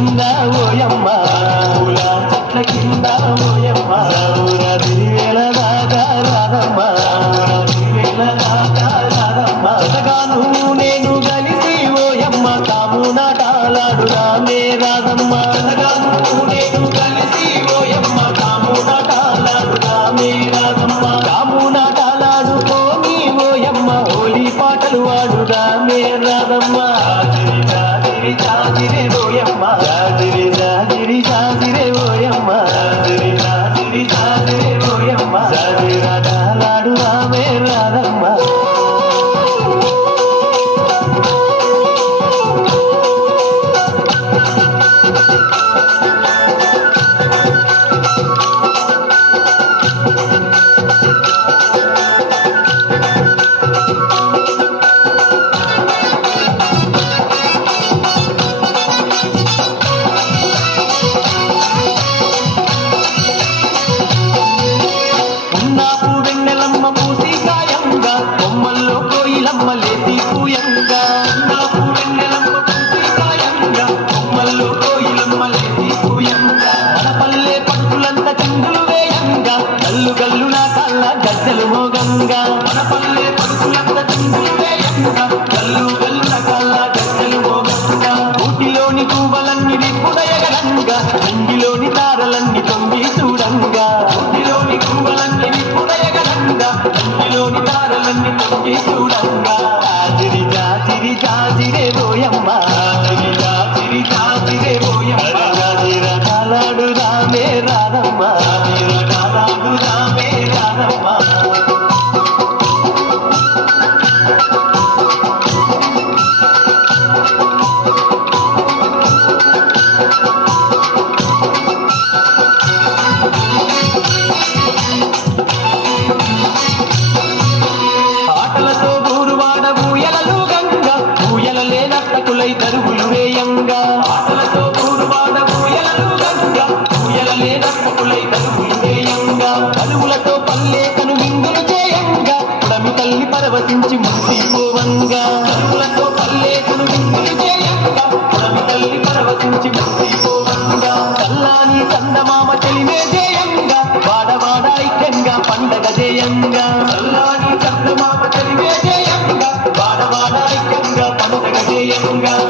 ninda oyamma சேராதம்மா Ganga కరువులతో పల్లెకులు విందులు చేయంగా. పరమ తల్లి చందమామ చెలిమే జయంగా. వాడవాడ ఐక్యంగా పండగ జయంగా. చందమామ చెలిమే జయంగా. వాడవాడ ఐక్యంగా పండగ జయంగా.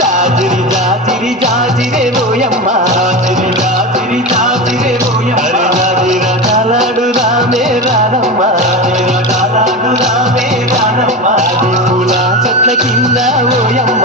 జాజిరి జాజిరి జాజిరే బోయమ్మ జాజిరి జాజిరి జాజిరే బోయమ్మ తలాడు రామే రానమ్మ తలాడు రామే రానమ్మ పూల చెట్ల కింద ఓయమ్మ